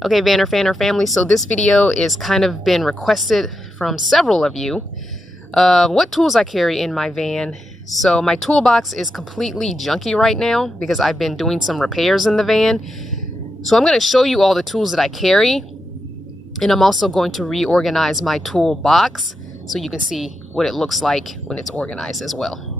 Okay, Vanner family, so this video is kind of been requested from several of you. What tools I carry in my van. So my toolbox is completely junky right now because I've been doing some repairs in the van. So I'm going to show you all the tools that I carry, and I'm also going to reorganize my toolbox so you can see what it looks like when it's organized as well.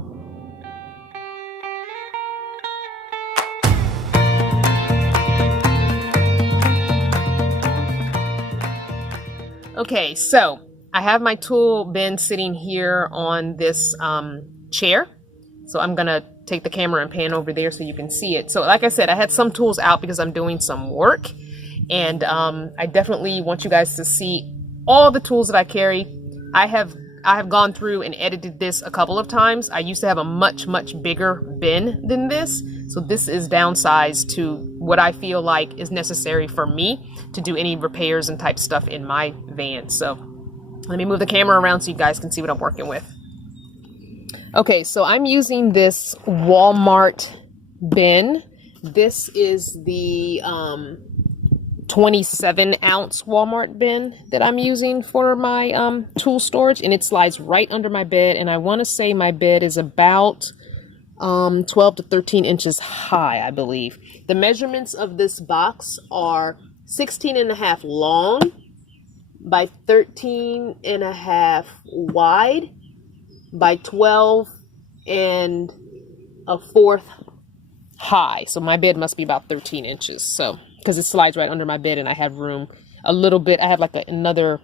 Okay, so I have my tool bin sitting here on this chair. So I'm gonna take the camera and pan over there so you can see it. So like I said, I had some tools out because I'm doing some work, and I definitely want you guys to see all the tools that I carry. I have gone through and edited this a couple of times. I used to have a much bigger bin than this. So this is downsized to what I feel like is necessary for me to do any repairs and type stuff in my van. So let me move the camera around so you guys can see what I'm working with. Okay, so I'm using this Walmart bin. This is the 27-ounce Walmart bin that I'm using for my tool storage, and it slides right under my bed, and I want to say my bed is about 12 to 13 inches high, I believe. The measurements of this box are 16.5 long by 13.5 wide by 12 1/4 high. So my bed must be about 13 inches. So, because it slides right under my bed and I have room a little bit, I have like another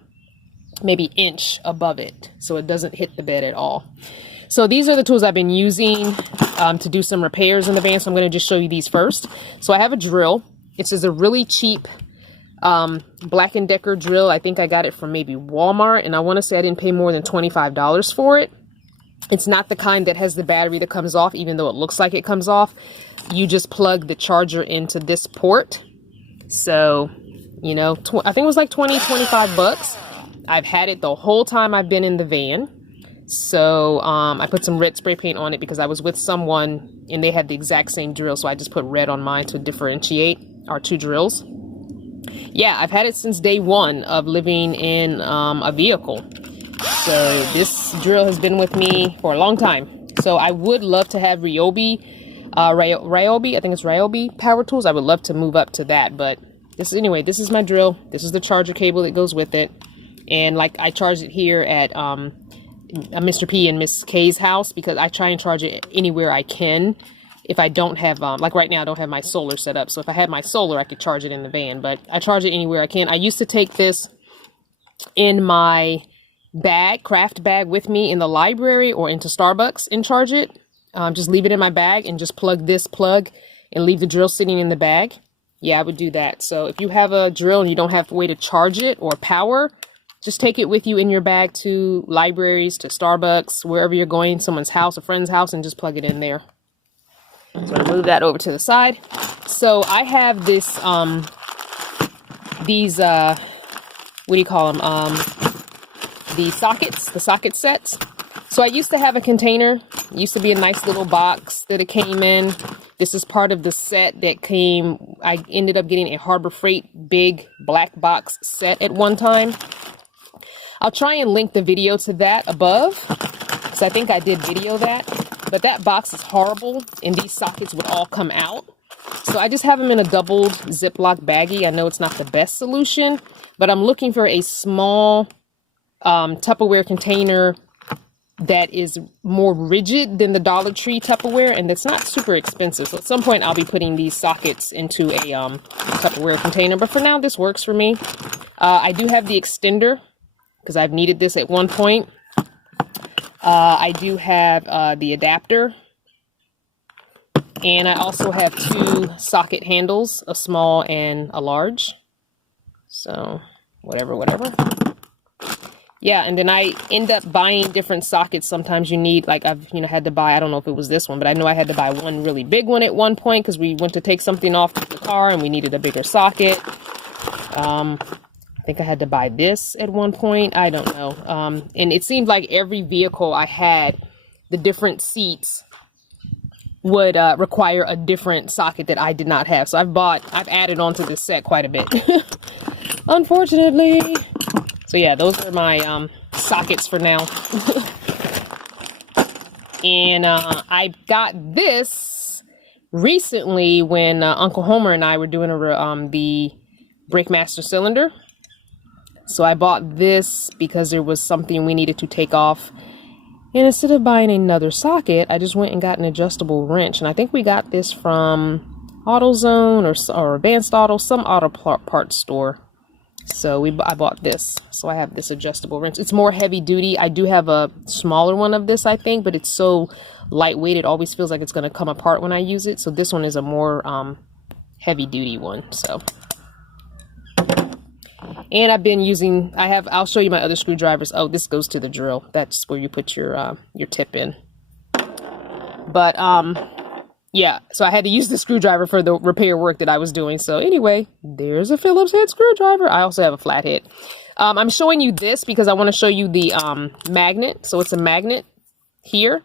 maybe inch above it, so it doesn't hit the bed at all. So these are the tools I've been using to do some repairs in the van. So I'm going to just show you these first. So I have a drill. It's just a really cheap Black & Decker drill. I think I got it from maybe Walmart, and I want to say I didn't pay more than $25 for it. It's not the kind that has the battery that comes off, even though it looks like it comes off. You just plug the charger into this port. So, you know, I think it was like 25 bucks. I've had it the whole time I've been in the van. So I put some red spray paint on it because I was with someone and they had the exact same drill. So I just put red on mine to differentiate our two drills. Yeah, I've had it since day one of living in a vehicle. So this drill has been with me for a long time. So I would love to have Ryobi, I think it's Ryobi power tools. I would love to move up to that, but this is my drill. This is the charger cable that goes with it. And like I charge it here at Mr. P and Miss K's house because I try and charge it anywhere I can. If I don't have, like right now, I don't have my solar set up. So if I had my solar, I could charge it in the van, but I charge it anywhere I can. I used to take this in my bag, craft bag with me in the library or into Starbucks and charge it. Just leave it in my bag and just plug this plug and leave the drill sitting in the bag. Yeah, I would do that. So if you have a drill and you don't have a way to charge it or power, just take it with you in your bag to libraries, to Starbucks, wherever you're going, someone's house, a friend's house, and just plug it in there. So I'm gonna move that over to the side. So I have this, these, what do you call them? The socket sets. So I used to have a container. It used to be a nice little box that it came in. This is part of the set that came. I ended up getting a Harbor Freight big black box set at one time. I'll try and link the video to that above, because I think I did video that. But that box is horrible, and these sockets would all come out. So I just have them in a doubled Ziploc baggie. I know it's not the best solution, but I'm looking for a small Tupperware container that is more rigid than the Dollar Tree Tupperware, and that's not super expensive. So at some point I'll be putting these sockets into a Tupperware container, but for now this works for me. I do have the extender because I've needed this at one point. I do have the adapter, and I also have two socket handles, a small and a large. So whatever. Yeah, and then I end up buying different sockets. Sometimes you need, like I've had to buy, I don't know if it was this one, but I know I had to buy one really big one at one point because we went to take something off the car and we needed a bigger socket. I think I had to buy this at one point. I don't know. And it seemed like every vehicle I had, the different seats would require a different socket that I did not have. So I've added on to this set quite a bit, unfortunately. So yeah, those are my sockets for now. And I got this recently when Uncle Homer and I were doing the Breakmaster cylinder. So I bought this because there was something we needed to take off. And instead of buying another socket, I just went and got an adjustable wrench. And I think we got this from AutoZone or Advanced Auto, some auto parts store. So I bought this. So I have this adjustable wrench. It's more heavy duty. I do have a smaller one of this, I think, but it's so lightweight. It always feels like it's going to come apart when I use it. So this one is a more heavy duty one. So, and I've been using, I'll show you my other screwdrivers. Oh, this goes to the drill. That's where you put your tip in. But, yeah, so I had to use the screwdriver for the repair work that I was doing. So anyway, there's a Phillips head screwdriver. I also have a flathead. I'm showing you this because I want to show you the magnet. So it's a magnet here.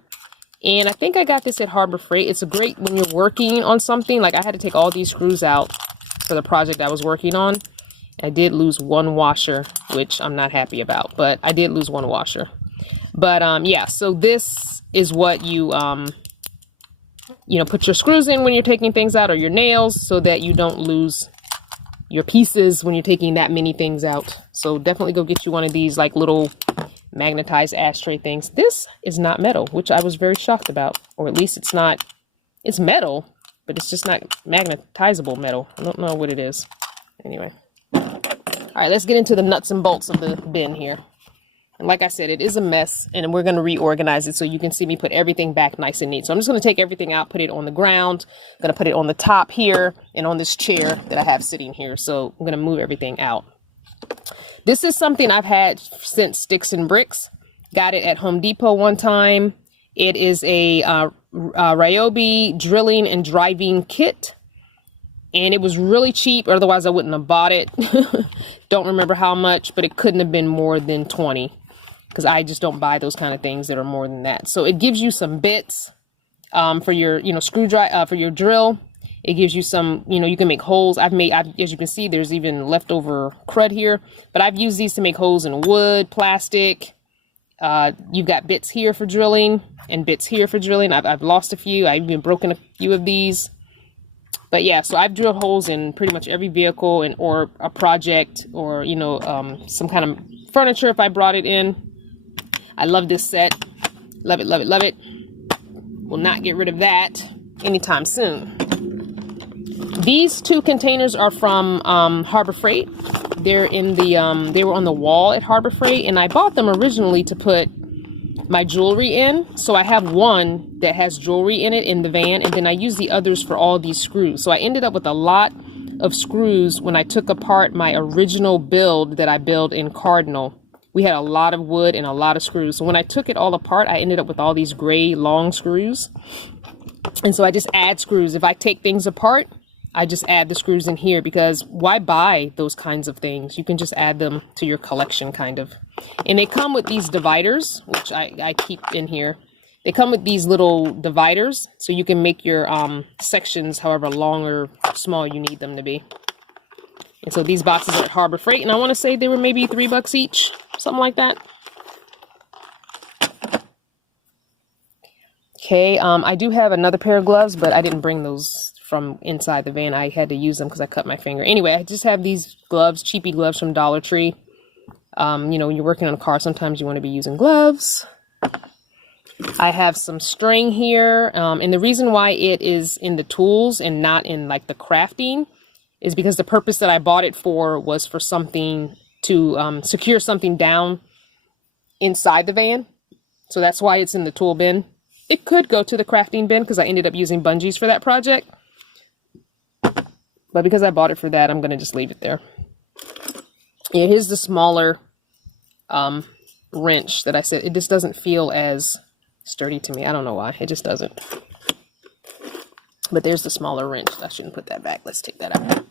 And I think I got this at Harbor Freight. It's a great when you're working on something. Like I had to take all these screws out for the project I was working on. I did lose one washer, which I'm not happy about, but I did lose one washer. But yeah, so this is what you put your screws in when you're taking things out, or your nails, so that you don't lose your pieces when you're taking that many things out. So definitely go get you one of these like little magnetized ashtray things. This is not metal, which I was very shocked about, or at least it's metal, but it's just not magnetizable metal. I don't know what it is. Anyway. All right, let's get into the nuts and bolts of the bin here. And like I said, it is a mess, and we're going to reorganize it so you can see me put everything back nice and neat. So I'm just going to take everything out, put it on the ground. I'm going to put it on the top here and on this chair that I have sitting here. So I'm going to move everything out. This is something I've had since Sticks and Bricks. Got it at Home Depot one time. It is a Ryobi drilling and driving kit. And it was really cheap, otherwise I wouldn't have bought it. Don't remember how much, but it couldn't have been more than 20. Because I just don't buy those kind of things that are more than that. So it gives you some bits for your, screwdriver, for your drill. It gives you some, you can make holes. As you can see, there's even leftover crud here. But I've used these to make holes in wood, plastic. You've got bits here for drilling and bits here for drilling. I've lost a few. I've even broken a few of these. But yeah, so I've drilled holes in pretty much every vehicle or a project or, some kind of furniture if I brought it in. I love this set. Love it, love it, love it. Will not get rid of that anytime soon. These two containers are from Harbor Freight. They're in the they were on the wall at Harbor Freight, and I bought them originally to put my jewelry in. So I have one that has jewelry in it in the van, and then I use the others for all these screws. So I ended up with a lot of screws when I took apart my original build that I built in Cardinal. We had a lot of wood and a lot of screws. So when I took it all apart, I ended up with all these gray long screws. And so I just add screws. If I take things apart, I just add the screws in here, because why buy those kinds of things? You can just add them to your collection, kind of. And they come with these dividers, which I keep in here. They come with these little dividers, so you can make your sections however long or small you need them to be. And so these boxes are at Harbor Freight, and I want to say they were maybe $3 each, something like that. Okay, I do have another pair of gloves, but I didn't bring those from inside the van. I had to use them because I cut my finger. Anyway, I just have these gloves, cheapy gloves from Dollar Tree. When you're working on a car, sometimes you want to be using gloves. I have some string here, and the reason why it is in the tools and not in like the crafting is because the purpose that I bought it for was for something to secure something down inside the van. So that's why it's in the tool bin. It could go to the crafting bin because I ended up using bungees for that project. But because I bought it for that, I'm going to just leave it there. Yeah, here's the smaller wrench that I said. It just doesn't feel as sturdy to me. I don't know why. It just doesn't. But there's the smaller wrench. I shouldn't put that back. Let's take that out.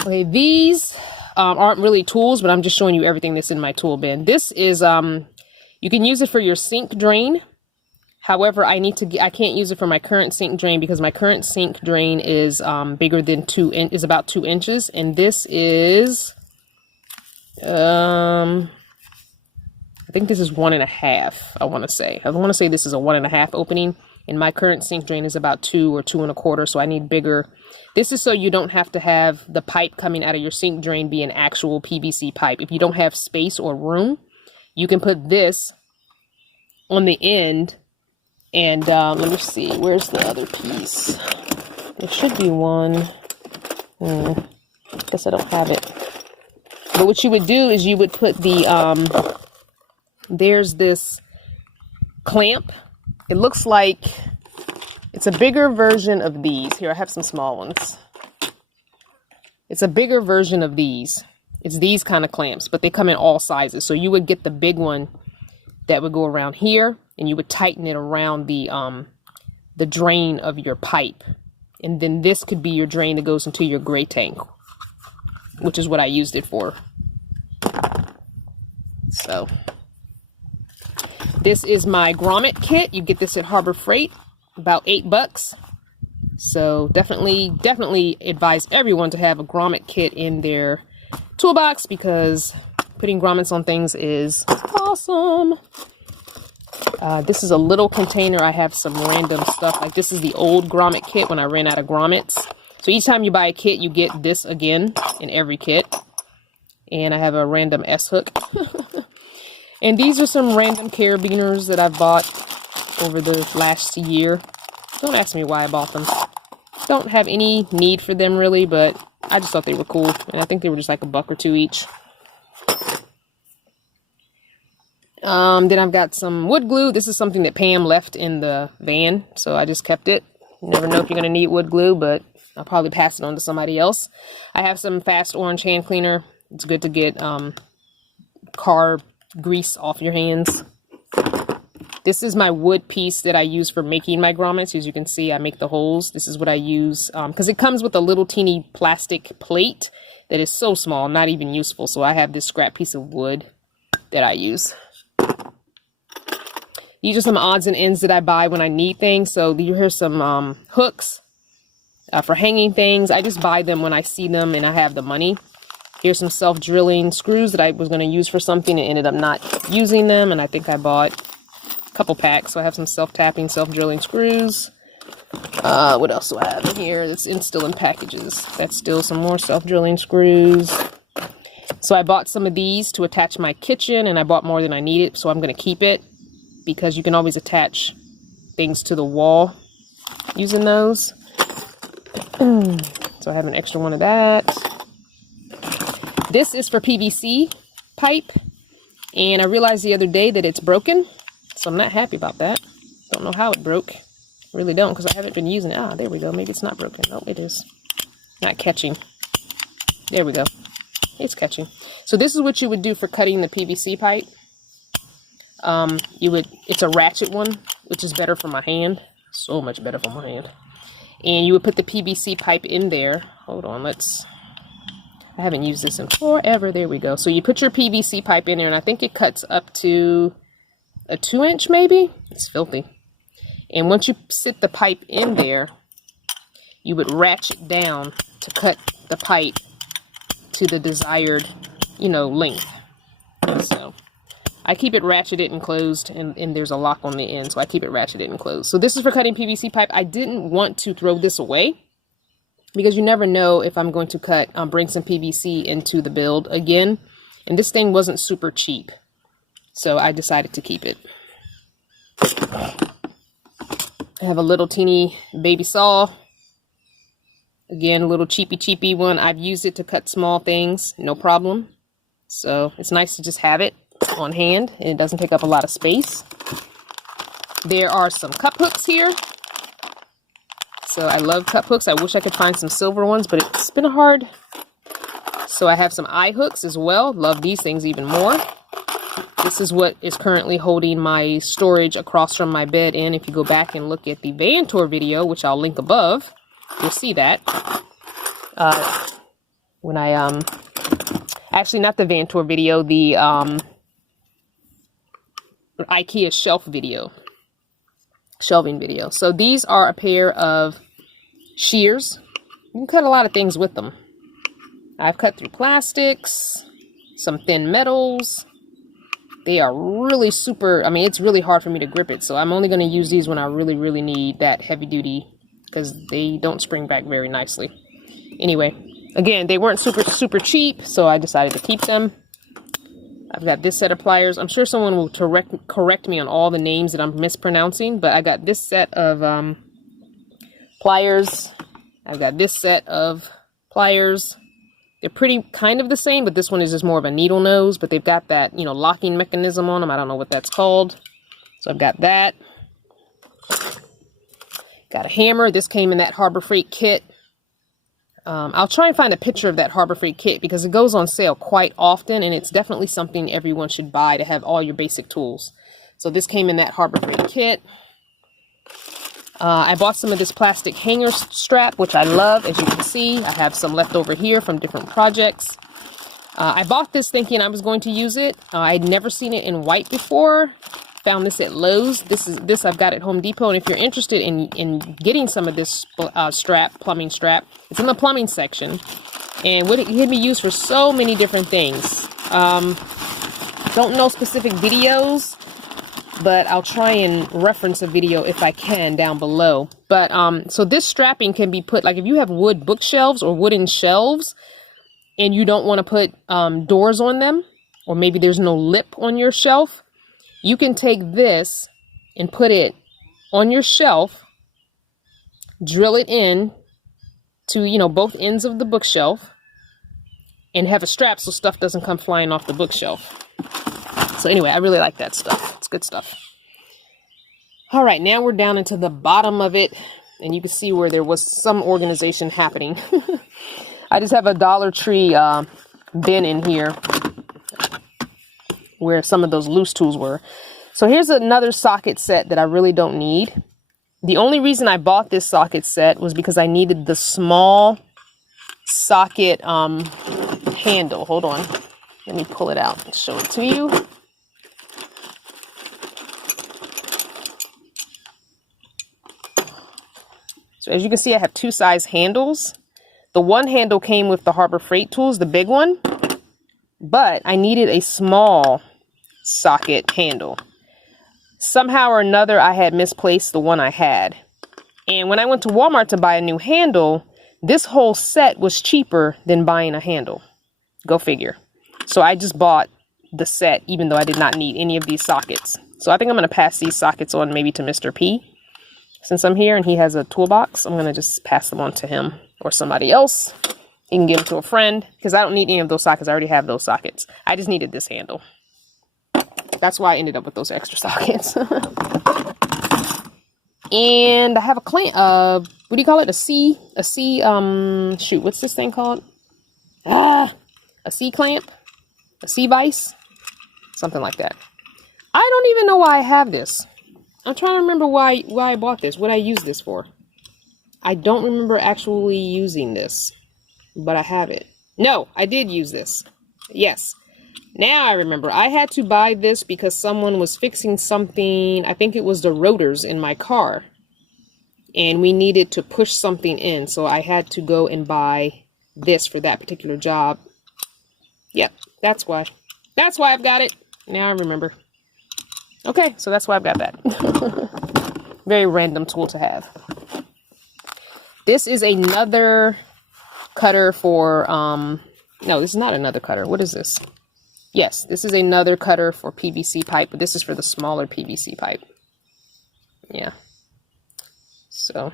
Okay, these aren't really tools, but I'm just showing you everything that's in my tool bin. This is, you can use it for your sink drain. However, I can't use it for my current sink drain because my current sink drain is bigger than is about 2 inches, and this is I think this is 1.5. I want to say this is a 1.5 opening, and my current sink drain is about 2 or 2.25. So I need bigger. This is so you don't have to have the pipe coming out of your sink drain be an actual PVC pipe. If you don't have space or room, you can put this on the end. And let me see, where's the other piece? There should be one. Guess I don't have it. But what you would do is you would put the, there's this clamp. It looks like it's a bigger version of these. Here, I have some small ones. It's a bigger version of these. It's these kind of clamps, but they come in all sizes. So you would get the big one that would go around here, and you would tighten it around the drain of your pipe. And then this could be your drain that goes into your gray tank, which is what I used it for. So this is my grommet kit. You get this at Harbor Freight, about $8. So definitely advise everyone to have a grommet kit in their toolbox because putting grommets on things is awesome. This is a little container. I have some random stuff. Like this is the old grommet kit when I ran out of grommets. So each time you buy a kit, you get this again in every kit. And I have a random S-hook. And these are some random carabiners that I've bought over the last year. Don't ask me why I bought them. Don't have any need for them really, but I just thought they were cool. And I think they were just like $1 or $2 each. Then I've got some wood glue. This is something that Pam left in the van, so I just kept it. You never know if you're going to need wood glue, but I'll probably pass it on to somebody else. I have some Fast Orange hand cleaner. It's good to get car grease off your hands. This is my wood piece that I use for making my grommets. As you can see, I make the holes. This is what I use because it comes with a little teeny plastic plate that is so small, not even useful. So I have this scrap piece of wood that I use. These are some odds and ends that I buy when I need things. So here's some hooks for hanging things. I just buy them when I see them and I have the money. Here's some self-drilling screws that I was going to use for something and ended up not using them. And I think I bought a couple packs. So I have some self-tapping, self-drilling screws. What else do I have in here that's still in packages? That's still some more self-drilling screws. So I bought some of these to attach my kitchen, and I bought more than I needed, so I'm going to keep it because you can always attach things to the wall using those. So I have an extra one of that. This is for PVC pipe, and I realized the other day that it's broken, so I'm not happy about that. Don't know how it broke. Really don't, because I haven't been using it. Ah, there we go. Maybe it's not broken. Oh, it is. Not catching. There we go. It's catching. So this is what you would do for cutting the PVC pipe. It's a ratchet one, which is better for my hand. So much better for my hand. And you would put the PVC pipe in there. Hold on, I haven't used this in forever. There we go. So you put your PVC pipe in there, and I think it cuts up to a 2-inch maybe. It's filthy. And once you sit the pipe in there, you would ratchet down to cut the pipe to the desired, length. So I keep it ratcheted and closed, and there's a lock on the end, so I keep it ratcheted and closed. So this is for cutting PVC pipe. I didn't want to throw this away because you never know if I'm going to bring some PVC into the build again. And this thing wasn't super cheap, so I decided to keep it. I have a little teeny baby saw. Again, a little cheapy one. I've used it to cut small things, no problem. So it's nice to just have it on hand, and it doesn't take up a lot of space. There are some cup hooks here. So I love cup hooks. I wish I could find some silver ones, but it's been hard. So I have some eye hooks as well. Love these things even more. This is what is currently holding my storage across from my bed in. If you go back and look at the van tour video, which I'll link above, you'll see that. When I, actually not the van tour video, the IKEA shelf video. shelving video. So these are a pair of shears. You can cut a lot of things with them. I've cut through plastics, some thin metals. They are really super, I mean, it's really hard for me to grip it. So I'm only going to use these when I really, really need that heavy duty, because they don't spring back very nicely. Anyway, again, they weren't super cheap, so I decided to keep them. I've got this set of pliers. I'm sure someone will correct me on all the names that I'm mispronouncing, but I got this set of pliers. I've got this set of pliers. They're pretty kind of the same, but this one is just more of a needle nose, but they've got that, you know, locking mechanism on them. I don't know what that's called. So I've got that. Got a hammer. This came in that Harbor Freight kit. I'll try and find a picture of that Harbor Freight kit because it goes on sale quite often, and it's definitely something everyone should buy to have all your basic tools. So this came in that Harbor Freight kit. I bought some of this plastic hanger strap, which I love. As you can see, I have some left over here from different projects. I bought this thinking I was going to use it. I'd never seen it in white before. Found this at Lowe's. This I've got at Home Depot. And if you're interested in getting some of this plumbing strap, it's in the plumbing section. And it can be used for so many different things. Don't know specific videos, but I'll try and reference a video if I can down below. But so this strapping can be put, like if you have wood bookshelves or wooden shelves and you don't want to put doors on them, or maybe there's no lip on your shelf, you can take this and put it on your shelf, drill it in to, you know, both ends of the bookshelf, and have a strap so stuff doesn't come flying off the bookshelf. So anyway, I really like that stuff. It's good stuff. All right, now we're down into the bottom of it, and you can see where there was some organization happening. I just have a Dollar Tree bin in here where some of those loose tools were. So here's another socket set that I really don't need. The only reason I bought this socket set was because I needed the small socket handle. Hold on. Let me pull it out and show it to you. So as you can see, I have two size handles. The one handle came with the Harbor Freight tools, the big one, but I needed a small socket handle. Somehow or another, I had misplaced the one I had. And when I went to Walmart to buy a new handle, this whole set was cheaper than buying a handle. Go figure. So I just bought the set, even though I did not need any of these sockets. So I think I'm going to pass these sockets on maybe to Mr. P. Since I'm here and he has a toolbox, I'm going to just pass them on to him or somebody else. He can give them to a friend, because I don't need any of those sockets. I already have those sockets. I just needed this handle. That's why I ended up with those extra sockets. And I have a clamp, what do you call it? Shoot, what's this thing called? A C-clamp? A C-vise? Something like that. I don't even know why I have this. I'm trying to remember why I bought this, what I used this for. I don't remember actually using this, but I have it. No, I did use this. Yes. Now I remember. I had to buy this because someone was fixing something. I think it was the rotors in my car. And we needed to push something in. So I had to go and buy this for that particular job. Yep, that's why. That's why I've got it. Now I remember. Okay, so that's why I've got that. Very random tool to have. This is another cutter for, no, this is not another cutter. What is this? Yes, this is another cutter for PVC pipe, but this is for the smaller PVC pipe. Yeah. So,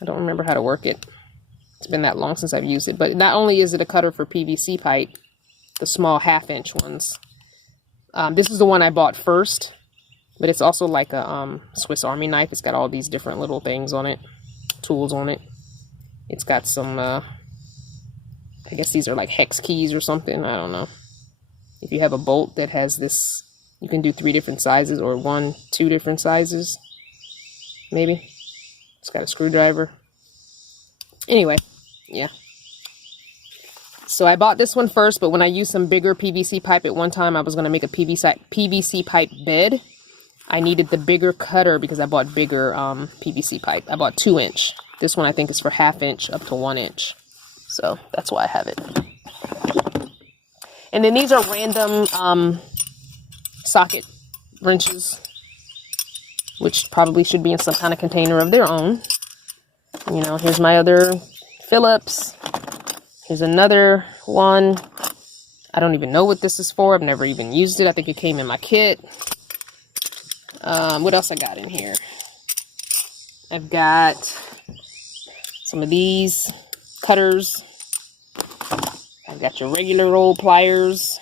I don't remember how to work it. It's been that long since I've used it. But not only is it a cutter for PVC pipe, the small 1/2-inch ones. This is the one I bought first, but it's also like a Swiss Army knife. It's got all these different little things on it, tools on it. It's got some, I guess these are like hex keys or something. I don't know. If you have a bolt that has this, you can do 3 different sizes or 1, 2 different sizes. Maybe. It's got a screwdriver. Anyway, yeah. So I bought this one first, but when I used some bigger PVC pipe at one time, I was going to make a PVC pipe bed. I needed the bigger cutter because I bought bigger PVC pipe. I bought 2-inch. This one I think is for 1/2 inch up to 1 inch. So that's why I have it. And then these are random socket wrenches, which probably should be in some kind of container of their own. You know, here's my other Phillips. Here's another one. I don't even know what this is for. I've never even used it. I think it came in my kit. What else I got in here? I've got some of these cutters. I've got your regular old pliers.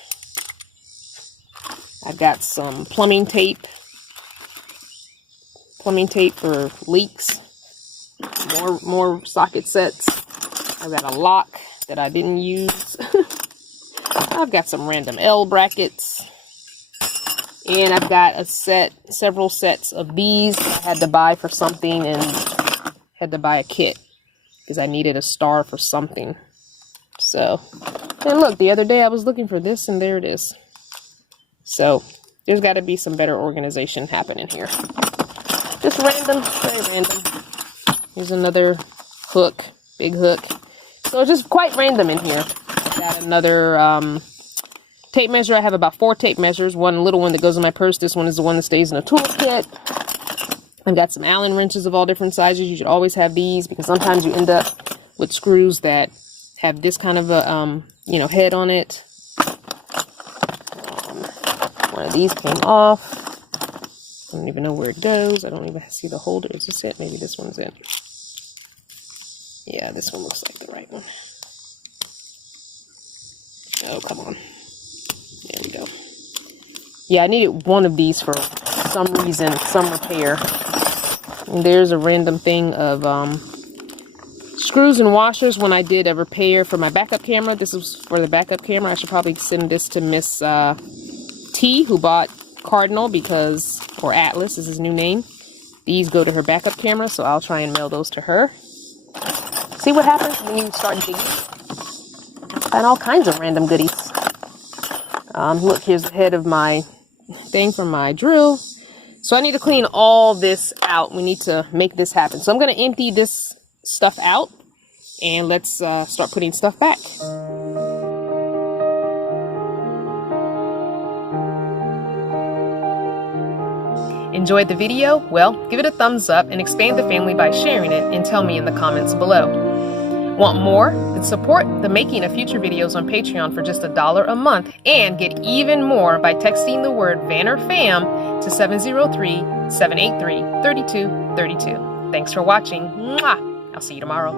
I've got some plumbing tape. Plumbing tape for leaks. More socket sets. I've got a lock that I didn't use. I've got some random L brackets. And I've got several sets of these I had to buy for something, and had to buy a kit because I needed a star for something. So, and look, the other day I was looking for this, and there it is. So, there's got to be some better organization happening here. Just random, very random. Here's another hook, big hook. So it's just quite random in here. Got another tape measure. I have about 4 tape measures. One little one that goes in my purse. This one is the one that stays in a toolkit. I've got some Allen wrenches of all different sizes. You should always have these because sometimes you end up with screws that have this kind of a you know, head on it. One of these came off. I don't even know where it goes. I don't even see the holder. Is this it? Maybe this one's it. Yeah, this one looks like the right one. Oh, come on. There we go. Yeah, I needed one of these for some reason, some repair. And there's a random thing of screws and washers when I did a repair for my backup camera. This was for the backup camera. I should probably send this to Miss T, who bought Cardinal because, or Atlas is his new name. These go to her backup camera, so I'll try and mail those to her. See what happens when you start digging. Find all kinds of random goodies. Look, here's the head of my thing for my drill. So I need to clean all this out. We need to make this happen. So I'm going to empty this stuff out, and let's start putting stuff back. Enjoyed the video? Well, give it a thumbs up and expand the family by sharing it, and tell me in the comments below. Want more? Then support the making of future videos on Patreon for just $1 a month, and get even more by texting the word Vanner Fam to 703-783-3232. Thanks for watching. Mwah! I'll see you tomorrow.